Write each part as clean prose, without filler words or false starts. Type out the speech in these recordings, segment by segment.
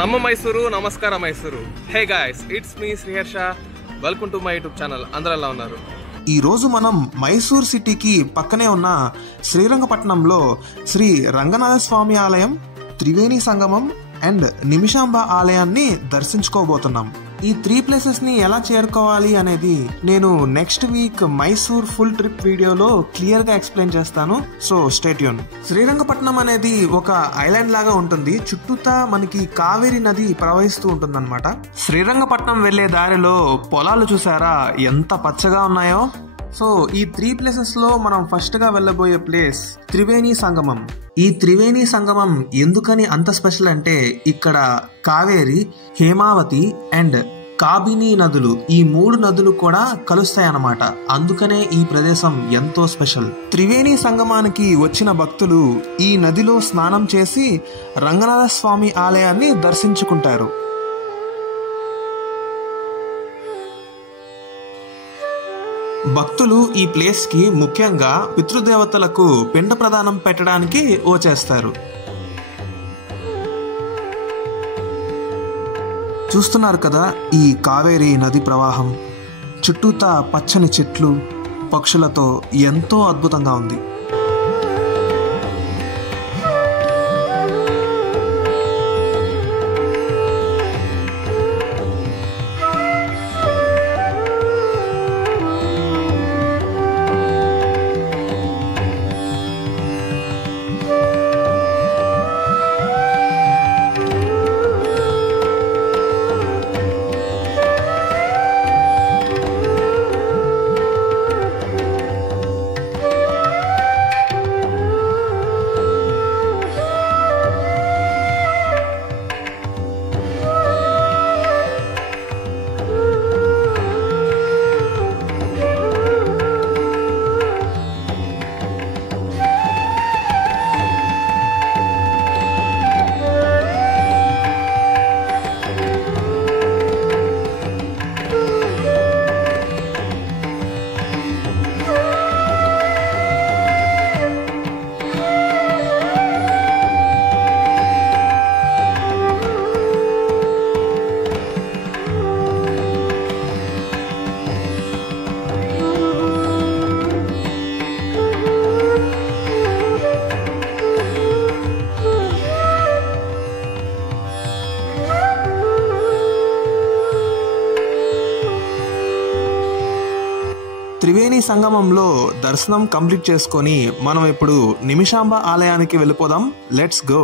ನಮ್ಮ ಮೈಸೂರು ನಮಸ್ಕಾರ Mysuru. Hey guys, it's మీ Sriharsha. Welcome to my YouTube channel. అందరూ ఎలా ఉన్నారు? ఈ రోజు మనం మైసూర్ సిటీకి పక్కనే ఉన్న శ్రీరంగపట్నంలో శ్రీ రంగనాథ స్వామి ఆలయం, త్రివేణి సంగమం అండ్ నిమిషాంబ ఆలయాన్ని దర్శించుకోబోతున్నాం. ఈ 3 ప్లేసెస్ ని ఎలా చేరుకోవాలి అనేది నేను next week Mysore full trip వీడియోలో క్లియర్ గా ఎక్స్ప్లెయిన్ చేస్తాను. So stay tune. శ్రీరంగపట్నం అనేది ఒక ఐలాండ్ లాగా ఉంటుంది. చుట్టూతా మనకి కావేరి నది ప్రవహిస్తూ ఉంటుంది అనమాట. శ్రీరంగపట్నం వెళ్లే దారిలో పొలాలు చూసారా ఎంత పచ్చగా ఉన్నాయో. సో ఈ 3 ప్లేసెస్ లో మనం ఫస్ట్ గా వెళ్ళబోయే ప్లేస్ త్రివేణి సంగమం. ఈ త్రివేణి సంగమం ఎందుకని అంత స్పెషల్ అంటే ఇక్కడ కావేరి, హేమావతి అండ్ కాబిని నదులు, ఈ 3 నదులు కూడా కలుస్తాయన్నమాట. అందుకనే ఈ ప్రదేశం ఎంతో స్పెషల్. త్రివేణి సంగమానికి వచ్చిన భక్తులు ఈ నదిలో స్నానం చేసి రంగనాథ స్వామి ఆలయాన్ని దర్శించుకుంటారు. భక్తులు ఈ ప్లేస్ కి ముఖ్యంగా పితృదేవతలకు పిండ ప్రదానం పెట్టడానికి వచ్చేస్తారు. చూస్తున్నారు కదా ఈ కావేరి నది ప్రవాహం. చుట్టూతా పచ్చని చెట్లు, పక్షులతో ఎంతో అద్భుతంగా ఉంది. త్రివేణి సంగమంలో దర్శనం కంప్లీట్ చేసుకొని మనం ఇప్పుడు నిమిషాంబ ఆలయానికి వెళ్ళిపోదాం. Let's go.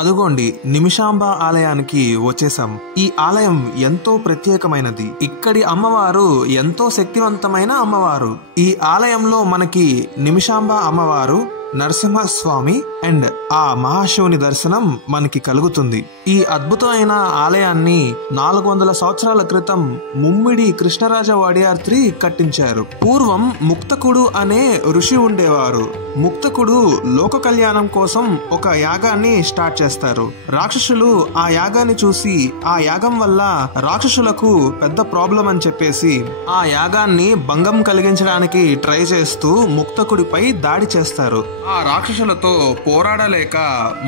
అదుగోండి, నిమిషాంబ ఆలయానికి వచ్చేసాం. ఈ ఆలయం ఎంతో ప్రత్యేకమైనది. ఇక్కడి అమ్మవారు ఎంతో శక్తివంతమైన అమ్మవారు. ఈ ఆలయంలో మనకి నిమిషాంబ అమ్మవారు, నరసింహస్వామి అండ్ ఆ మహాశివుని దర్శనం మనకి కలుగుతుంది. ఈ అద్భుతమైన ఆలయాన్ని 400 సంవత్సరాల క్రితం ముమ్మిడి కృష్ణరాజ వాడియార్ III కట్టించారు. పూర్వం ముక్తకుడు అనే ఋషి ఉండేవారు. ముక్తకుడు లోక కళ్యాణం కోసం ఒక యాగాన్ని స్టార్ట్ చేస్తారు. రాక్షసులు ఆ యాగాన్ని చూసి ఆ యాగం వల్ల రాక్షసులకు పెద్ద ప్రాబ్లం అని చెప్పేసి ఆ యాగాన్ని భంగం కలిగించడానికి ట్రై చేస్తూ ముక్తకుడిపై దాడి చేస్తారు. ఆ రాక్షసులతో పోరాడలేక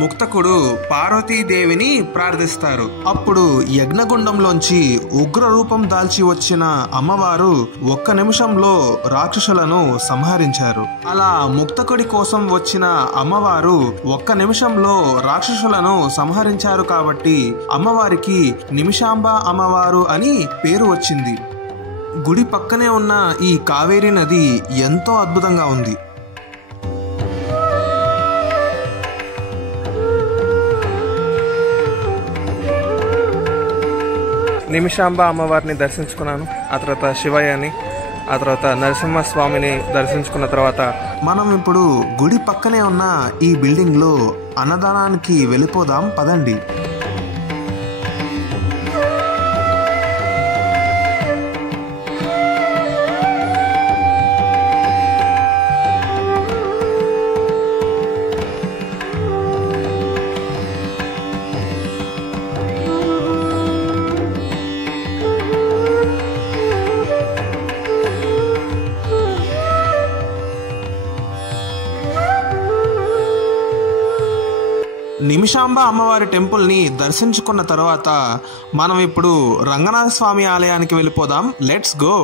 ముక్తకుడు పార్వతీదేవిని ప్రార్థిస్తారు. అప్పుడు యజ్ఞగుండంలోంచి ఉగ్ర రూపం దాల్చి వచ్చిన అమ్మవారు 1 నిమిషంలో రాక్షసులను సంహరించారు. అలా ముక్తకుడి కోసం వచ్చిన అమ్మవారు 1 నిమిషంలో రాక్షసులను సంహరించారు కాబట్టి అమ్మవారికి నిమిషాంబ అమ్మవారు అని పేరు వచ్చింది. గుడి పక్కనే ఉన్న ఈ కావేరి నది ఎంతో అద్భుతంగా ఉంది. నిమిషాంబ అమ్మవారిని దర్శించుకున్నాను. ఆ తర్వాత శివయ్యని, ఆ తర్వాత నరసింహస్వామిని దర్శించుకున్న తర్వాత మనం ఇప్పుడు గుడి పక్కనే ఉన్న ఈ బిల్డింగ్ లో అన్నదానానికి వెళ్ళిపోదాం పదండి. నిమిషాంబ అమ్మవారి టెంపుల్ ని దర్శించుకున్న తర్వాత మనం ఇప్పుడు రంగనాథ స్వామి ఆలయానికి వెళ్ళిపోదాం. Let's go.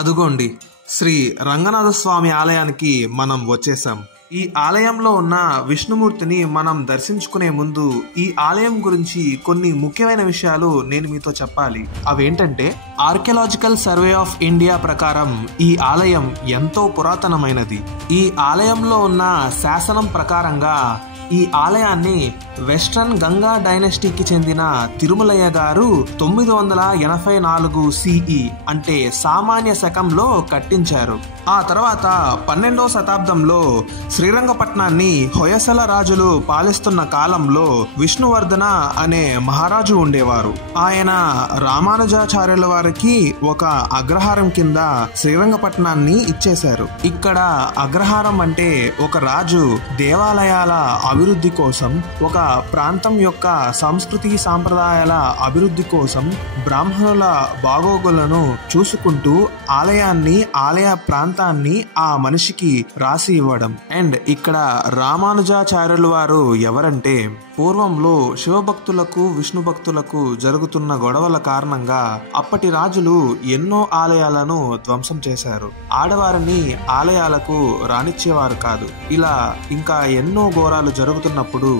అదుగోండి, శ్రీ రంగనాథ స్వామి ఆలయానికి మనం వచ్చేసాం. ఈ ఆలయంలో ఉన్న విష్ణుమూర్తిని మనం దర్శించుకునే ముందు ఈ ఆలయం గురించి కొన్ని ముఖ్యమైన విషయాలు నేను మీతో చెప్పాలి. అవేంటంటే, ఆర్కియలాజికల్ సర్వే ఆఫ్ ఇండియా ప్రకారం ఈ ఆలయం ఎంతో పురాతనమైనది. ఈ ఆలయంలో ఉన్న శాసనం ప్రకారంగా ఈ ఆలయాన్ని వెస్ట్రన్ గంగా డైనస్టీకి చెందిన తిరుమలయ్య గారు 984 CE అంటే సామాన్య శకంలో కట్టించారు. ఆ తర్వాత 12వ శతాబ్దంలో శ్రీరంగపట్నాన్ని హొయసల రాజులు పాలిస్తున్న కాలంలో విష్ణువర్ధన అనే మహారాజు ఉండేవారు. ఆయన రామానుజాచార్యుల వారికి ఒక అగ్రహారం కింద శ్రీరంగపట్నాన్ని ఇచ్చేశారు. ఇక్కడ అగ్రహారం అంటే ఒక రాజు దేవాలయాల అభివృద్ధి కోసం, ఒక ప్రాంతం యొక్క సంస్కృతి సాంప్రదాయాల అభివృద్ధి కోసం బ్రాహ్మణుల బాగోగులను చూసుకుంటూ ఆలయ ప్రాంతాన్ని ఆ మనిషికి రాసి ఇవ్వడం. అండ్ ఇక్కడ రామానుజాచార్యుల వారు ఎవరంటే, పూర్వంలో శివభక్తులకు విష్ణు భక్తులకు జరుగుతున్న గొడవల కారణంగా అప్పటి రాజులు ఎన్నో ఆలయాలను ధ్వంసం చేశారు. ఆడవారిని ఆలయాలకు రానిచ్చేవారు కాదు. ఇలా ఇంకా ఎన్నో ఘోరాలు జరుగుతున్నప్పుడు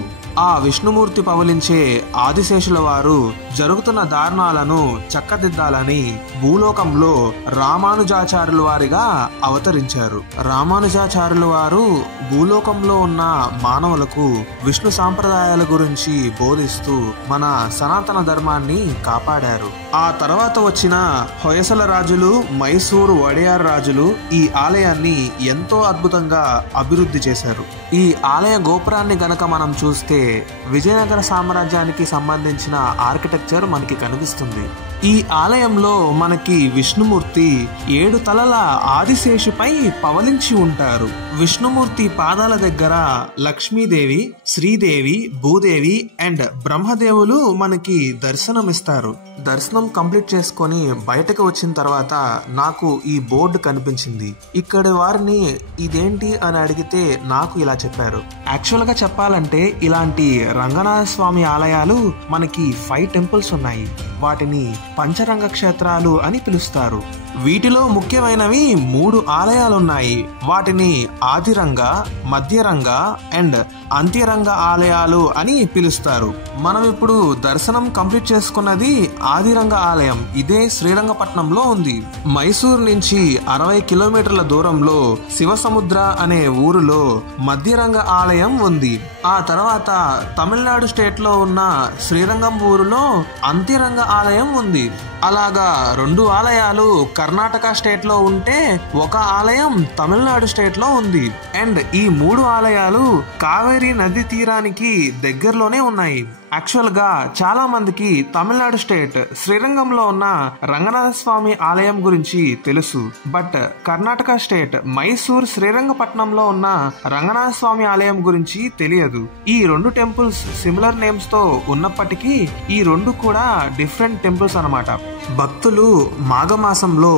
ఆ విష్ణుమూర్తి పవలించే ఆదిశేషుల వారు జరుగుతున్న దారుణాలను చక్కదిద్దాలని భూలోకంలో రామానుజాచార్యుల వారిగా అవతరించారు. రామానుజాచార్యుల వారు భూలోకంలో ఉన్న మానవులకు విష్ణు సాంప్రదాయాల గురించి బోధిస్తూ మన సనాతన ధర్మాన్ని కాపాడారు. ఆ తర్వాత వచ్చిన హొయసల రాజులు, మైసూరు వడియార్ రాజులు ఈ ఆలయాన్ని ఎంతో అద్భుతంగా అభివృద్ధి చేశారు. ఈ ఆలయ గోపురాన్ని గనక మనం చూస్తే విజయనగర సామ్రాజ్యానికి సంబంధించిన ఆర్కిటెక్చర్ మనకి కనిపిస్తుంది. ఈ ఆలయంలో మనకి విష్ణుమూర్తి 7 తలల ఆదిశేషుపై పవలించి ఉంటారు. విష్ణుమూర్తి పాదాల దగ్గర లక్ష్మీదేవి, శ్రీదేవి, భూదేవి అండ్ బ్రహ్మదేవులు మనకి దర్శనమిస్తారు. దర్శనం కంప్లీట్ చేసుకొని బయటకు వచ్చిన తర్వాత నాకు ఈ బోర్డు కనిపించింది. ఇక్కడి వారిని ఇదేంటి అని అడిగితే నాకు ఇలా చెప్పారు. యాక్చువల్ గా చెప్పాలంటే ఇలాంటి రంగనాథ స్వామి ఆలయాలు మనకి 5 టెంపుల్స్ ఉన్నాయి. వాటిని పంచరంగ క్షేత్రాలు అని పిలుస్తారు. వీటిలో ముఖ్యమైనవి 3 ఆలయాలున్నాయి. వాటిని ఆదిరంగ, మధ్యరంగ అండ్ అంత్యరంగ ఆలయాలు అని పిలుస్తారు. మనం ఇప్పుడు దర్శనం కంప్లీట్ చేసుకున్నది ఆదిరంగ ఆలయం. ఇదే శ్రీరంగపట్నంలో ఉంది. మైసూర్ నుంచి 60 కిలోమీటర్ల దూరంలో శివసముద్ర అనే ఊరిలో మధ్యరంగ ఆలయం ఉంది. ఆ తర్వాత తమిళనాడు స్టేట్ లో ఉన్న శ్రీరంగం ఊరిలో అంత్యరంగ ఆలయం ఉంది. అలాగా 2 ఆలయాలు కర్ణాటక స్టేట్ లో ఉంటే ఒక ఆలయం తమిళనాడు స్టేట్ లో ఉంది. అండ్ ఈ 3 ఆలయాలు కావేరీ నది తీరానికి దగ్గరలోనే ఉన్నాయి. యాక్చువల్ గా చాలా మందికి తమిళనాడు స్టేట్ శ్రీరంగంలో ఉన్న రంగనాథ స్వామి ఆలయం గురించి తెలుసు. బట్ కర్ణాటక స్టేట్ మైసూర్ శ్రీరంగపట్నంలో ఉన్న రంగనాథ స్వామి ఆలయం గురించి తెలియదు. ఈ 2 టెంపుల్స్ సిమిలర్ నేమ్స్ తో ఉన్నప్పటికీ ఈ 2 కూడా డిఫరెంట్ టెంపుల్స్ అన్నమాట. భక్తులు మాఘమాసంలో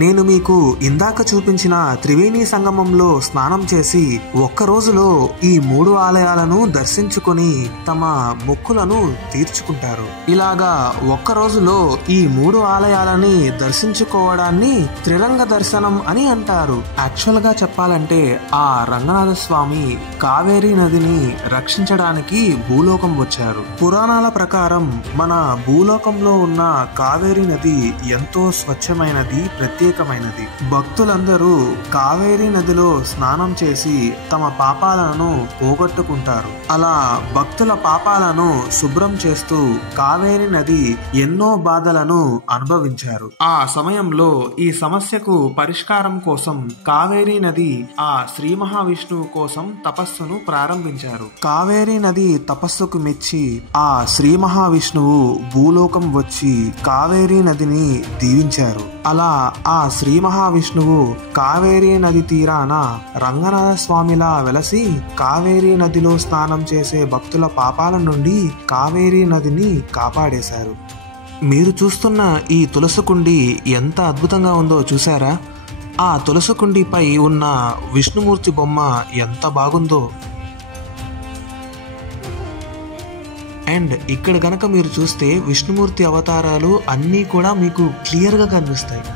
నేను మీకు ఇందాక చూపించిన త్రివేణి సంగమంలో స్నానం చేసి ఒక్క రోజులో ఈ 3 ఆలయాలను దర్శించుకొని తమ మొక్కులను తీర్చుకుంటారు. ఇలాగా ఒక్క రోజులో ఈ 3 ఆలయాలని దర్శించుకోవడాన్ని త్రిరంగ దర్శనం అని అంటారు. యాక్చువల్ గా చెప్పాలంటే ఆ రంగనాథ స్వామి కావేరీ నదిని రక్షించడానికి భూలోకం వచ్చారు. పురాణాల ప్రకారం మన భూలోకంలో ఉన్న కావేరీ నది ఎంతో స్వచ్ఛమైనది, ప్రత్యేకమైనది. భక్తులందరూ కావేరీ నదిలో స్నానం చేసి తమ పాపాలను పోగొట్టుకుంటారు. అలా భక్తుల పాపాలను శుభ్రం చేస్తూ కావేరీ నది ఎన్నో బాధలను అనుభవించారు. ఆ సమయంలో ఈ సమస్యకు పరిష్కారం కోసం కావేరీ నది ఆ శ్రీ మహావిష్ణువు కోసం తపస్సును ప్రారంభించారు. కావేరీ నది తపస్సుకు మెచ్చి ఆ శ్రీ మహావిష్ణువు భూలోకం వచ్చి కావేరీ నదిని దీవించారు. అలా ఆ శ్రీ మహావిష్ణువు కావేరీ నది తీరాన రంగనాథ స్వామిలా వెలసి కావేరీ నదిలో స్నానం చేసే భక్తుల పాపాల నుండి కావేరీ నదిని కాపాడేశారు. మీరు చూస్తున్న ఈ తులసికుండి ఎంత అద్భుతంగా ఉందో చూసారా? ఆ తులసికుండిపై ఉన్న విష్ణుమూర్తి బొమ్మ ఎంత బాగుందో. అండ్ ఇక్కడ గనక మీరు చూస్తే విష్ణుమూర్తి అవతారాలు అన్నీ కూడా మీకు క్లియర్గా కనిపిస్తాయి.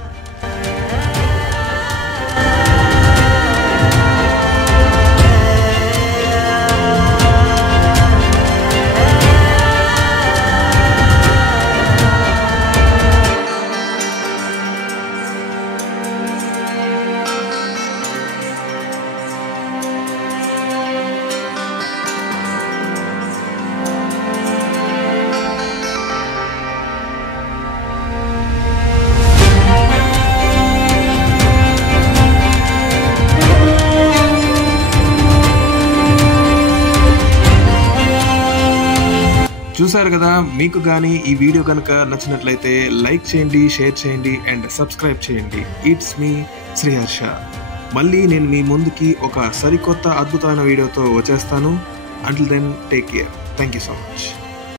చూసారు కదా, మీకు కానీ ఈ వీడియో కనుక నచ్చినట్లయితే లైక్ చేయండి, షేర్ చేయండి అండ్ సబ్స్క్రైబ్ చేయండి. ఇట్స్ మీ శ్రీహర్ష. మళ్ళీ నేను మీ ముందుకి ఒక సరికొత్త అద్భుతమైన వీడియోతో వచ్చేస్తాను. Until then take care. Thank you so much.